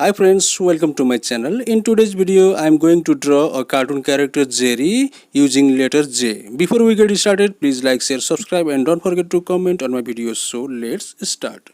Hi friends, welcome to my channel. In today's video, I am going to draw a cartoon character Jerry using letter J. Before we get started, please like, share, subscribe and don't forget to comment on my videos. So let's start.